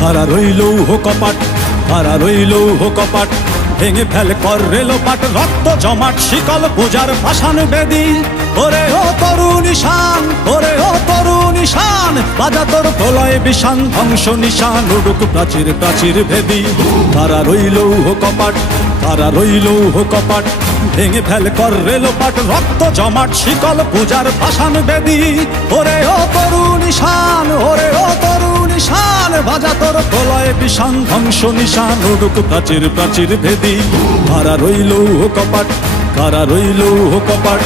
কারা রইল কপাট, কারা রইল কপাট, ভেঙে ফেল কর রেলোপাট, রক্ত জমাট শিকল পূজার পাষাণ বেদী। ওরে ও তরুণ ঈশান, ওরে ও তরুণ ঈশান, বাজা তোর প্রলয় বিষান, ধ্বংস নিশান উড়ুক প্রাচীর প্রাচীর ভেদী। কারা রইল কপাট, কারা রইল কপাট, ভেঙে ফেল কর রেলোপাট, রক্ত জমাট শিকল পূজার পাষাণ বেদী। ওরে ও তরুণ ঈশান, ওরে ও তরুণ ঈশান, বাজা তোর প্রলয় বিষান, ধ্বংস নিশান উড়ুক প্রাচীর প্রাচীর ভেদী। কারা রইল কপাট, কারা রইল কপাট।